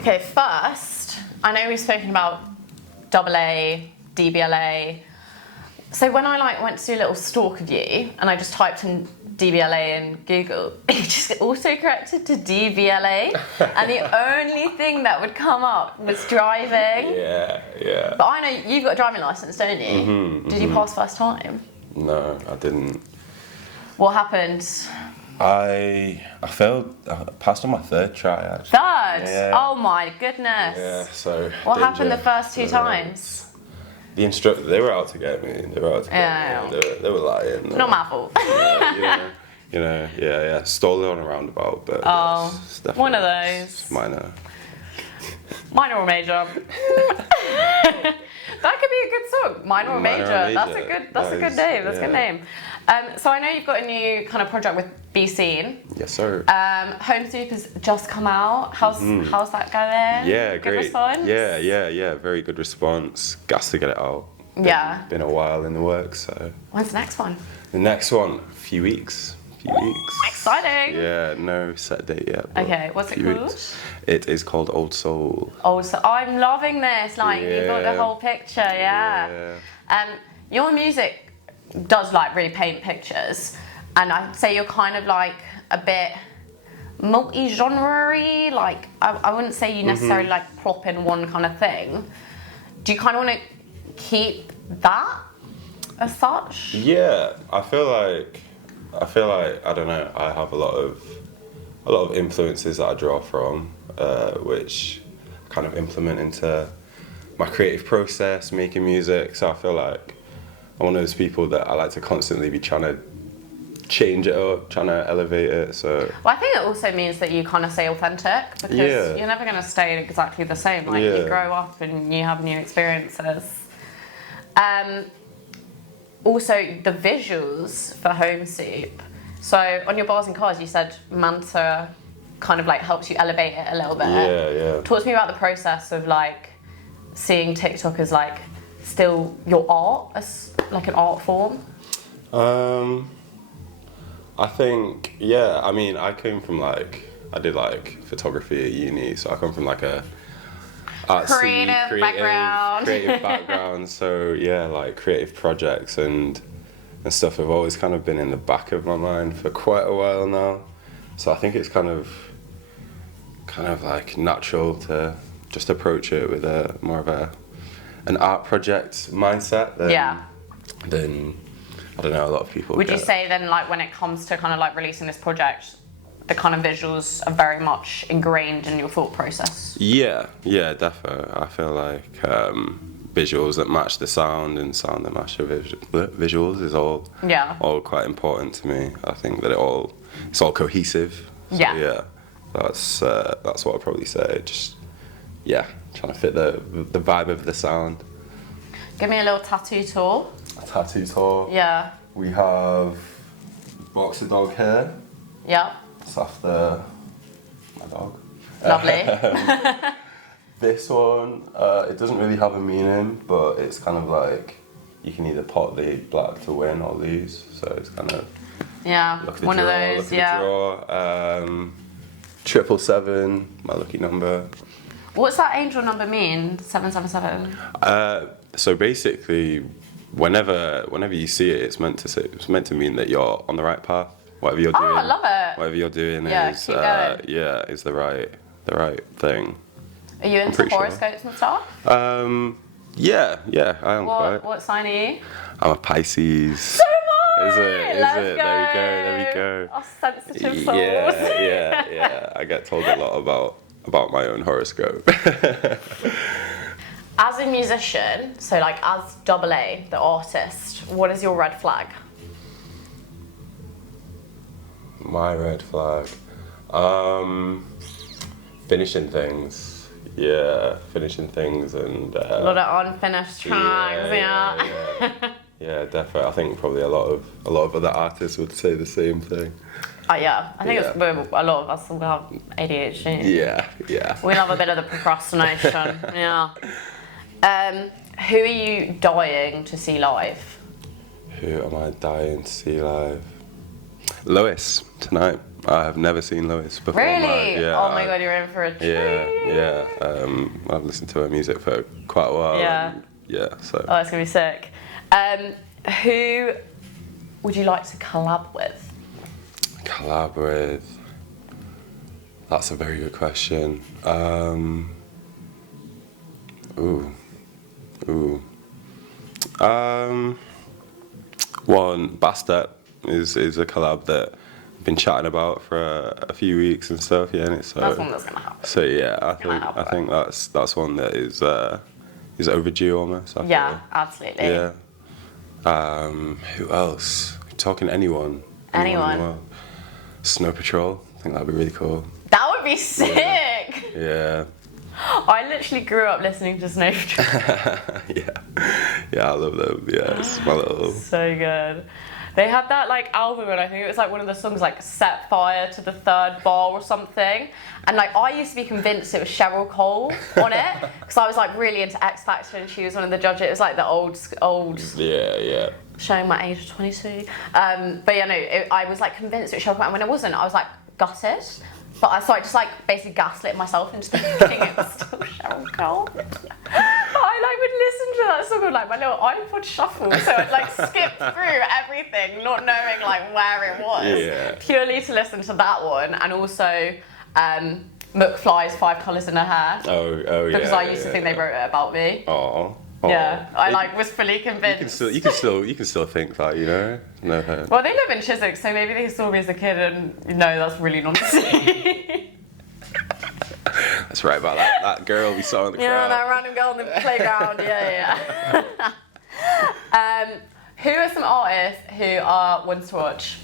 Okay, first, I know we've spoken about AA, DBLA. So when I like went to do a little stalk of you and I just typed in DBLA in Google, it just auto-corrected to DBLA, and the only thing that would come up was driving. Yeah. But I know you've got a driving license, don't you? Did you pass first time? No, I didn't. What happened? I failed. I passed on my third try, actually. Third? Yeah. Oh my goodness. Yeah, so. What danger. happened the first two times? The instructor, they were out to get me. They were out to get me. They were lying. Not my fault. Yeah. Stole it on a roundabout, but it's definitely one of those. Minor. Minor or major? That could be a good song. Minor or major. That's a good name. That's a good name. So I know you've got a new kind of project with Be Seen. Yes, sir. Home Soup has just come out. How's that going? Yeah, good great. Response? Yeah. Very good response. Gas to get it out. Been a while in the works, so. When's the next one? The next one, a few weeks. Exciting. Yeah, no set date yet. Okay, what's it called? Weeks. It is called Old Soul. Old Soul. I'm loving this. Like, you've got the whole picture, yeah. Your music does like really paint pictures, and I'd say you're kind of like a bit multi-genre-y. Like, I wouldn't say you necessarily like prop in one kind of thing. Do you kind of want to keep that as such? Yeah, I feel like I don't know. I have a lot of influences that I draw from, which I kind of implement into my creative process, making music. So I feel like I'm one of those people that I like to constantly be trying to change it up, trying to elevate it. So. Well, I think it also means that you kind of stay authentic, because you're never going to stay exactly the same. Like you grow up and you have new experiences. Also, the visuals for Home Soup. So on your bars and cars, you said Manta kind of like helps you elevate it a little bit. Yeah. Talk to me about the process of like seeing TikTok as like still your art, as like an art form. I think, I mean, I came from like, I did like photography at uni, so I come from like a artsy, creative background. So yeah, like creative projects and stuff have always kind of been in the back of my mind for quite a while now. So I think it's kind of like natural to just approach it with a more of an art project mindset than I don't know, a lot of people. Would you say then, like when it comes to kind of like releasing this project, the kind of visuals are very much ingrained in your thought process? Yeah, definitely. I feel like visuals that match the sound and sound that match the visuals is all quite important to me. I think that it's all cohesive. So, that's what I'd probably say. Just trying to fit the vibe of the sound. Give me a little tattoo tour. A tattoo tour. Yeah. We have boxer dog here. Yeah. It's after my dog. Lovely. This one, it doesn't really have a meaning, but it's kind of like you can either pot the black to win or lose. So it's kind of one of those. 777, my lucky number. What's that angel number mean? 777. So basically, whenever you see it, it's meant to mean that you're on the right path. Whatever you're doing. Oh, I love it. Whatever you're doing is is the right thing. Are you into horoscopes and stuff? Yeah, I am quite. What sign are you? I'm a Pisces. So am I! Is it? Let's go. There we go. Our sensitive souls. Yeah. I get told a lot about my own horoscope. As a musician, so like as AA, the artist, what is your red flag? My red flag? Finishing things. Yeah, finishing things and... a lot of unfinished tracks, Yeah, definitely. I think probably a lot of other artists would say the same thing. I think it's a lot of us will have ADHD. Yeah. We love a bit of the procrastination, Who are you dying to see live? Who am I dying to see live? Lois tonight. I have never seen Lois before. Really? Oh my god, you're in for a treat. Yeah. I've listened to her music for quite a while. Yeah. So. Oh, it's gonna be sick. Who would you like to collab with? Collab with? That's a very good question. One, Bastep is a collab that I've been chatting about for a few weeks and stuff. Yeah, and it's That's one that's gonna happen. So yeah, I think that's one that is overdue almost. I feel. Absolutely. Yeah. Who else? Talking to anyone. Anyone. Snow Patrol. I think that'd be really cool. That would be sick. Yeah. I literally grew up listening to Snow Patrol. Yeah, I love them. Yeah, it's my little. So good. They had that like album, and I think it was like one of the songs like "Set Fire to the Third Bar" or something. And like I used to be convinced it was Cheryl Cole on it because I was like really into X Factor, and she was one of the judges. It was like the old. Yeah. Showing my age of 22. But yeah, no, I was like convinced it was Cheryl Cole, and when it wasn't, I was like gutted. But I just like basically gaslit myself into thinking it was still Cheryl Cole. I like would listen to that song on like my little iPod shuffle, so I'd like skip through everything, not knowing like where it was, purely to listen to that one, and also McFly's 5 Colours in Her Hair. Oh yeah. Because I used to think they wrote it about me. Oh. Yeah, I like was fully convinced. You can still think that, you know. No. Well, they live in Chiswick, so maybe they saw me as a kid and no, that's really nonsense. That's right about that girl we saw in the crowd. Yeah, that random girl on the playground. Yeah. Who are some artists who are ones to watch?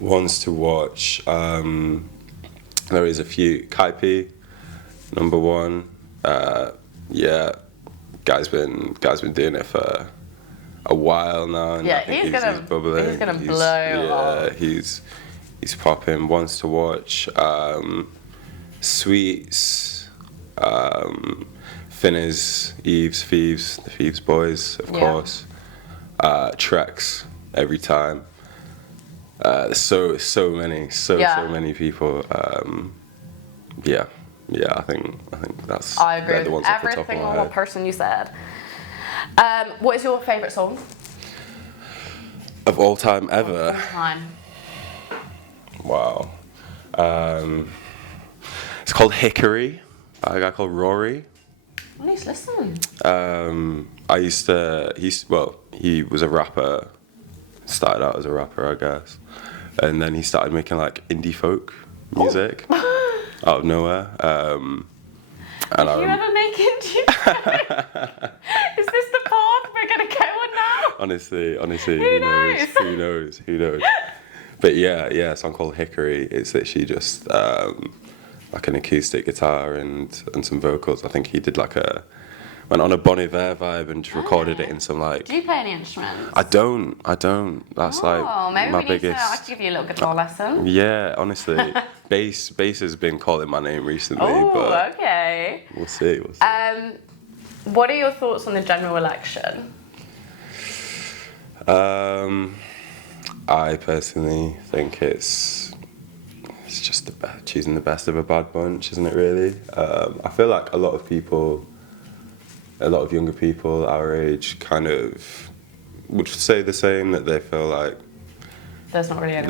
Ones to watch. There is a few. Kaipi, number one. Yeah. Guy's been doing it for a while now, and I think he's bubbling. He's gonna blow up. He's popping. Ones to watch. Sweets, Finners, Eves, Thieves, the Thieves Boys, of course. Treks every time. There's so many people. I think that's. I agree the with ones off the top of everything my on head. what person you said. What is your favourite song? Of all time ever. Of all time. Wow. It's called Hickory by a guy called Rory. Nice, listen. He was a rapper, started out as a rapper, I guess. And then he started making like indie folk music out of nowhere. Did you ever make indie folk? Is this the path we're going to go on now? Honestly, who knows? But yeah, a song called Hickory. It's literally just like an acoustic guitar and some vocals. I think he did went on a Bon Iver vibe and just recorded it in some like. Do you play any instruments? I don't. That's maybe my we need biggest. I could give you a little guitar lesson. Yeah, honestly, bass has been calling my name recently. Oh, okay. We'll see. What are your thoughts on the general election? I personally think it's just choosing the best of a bad bunch, isn't it? Really, I feel like a lot of younger people our age kind of would say the same, that they feel like there's not really anyone.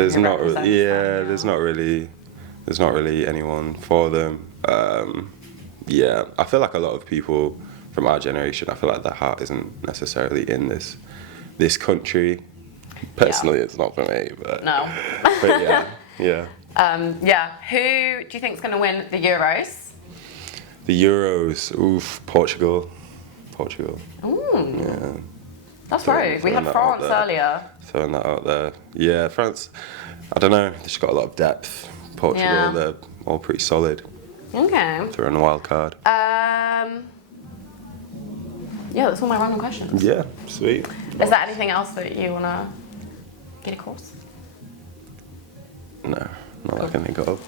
There's not really anyone for them. I feel like a lot of people from our generation, I feel like their heart isn't necessarily in this country. Personally, it's not for me, but no. But yeah. Who do you think is going to win the Euros? The Euros, Portugal. Ooh. Yeah. That's right. We had France earlier. Throwing that out there. Yeah, France. I don't know. They've just got a lot of depth. Portugal, they're all pretty solid. Okay. Throwing a wild card. That's all my random questions. Yeah, sweet. Is there anything else that you want to get across? No, not that I can think of.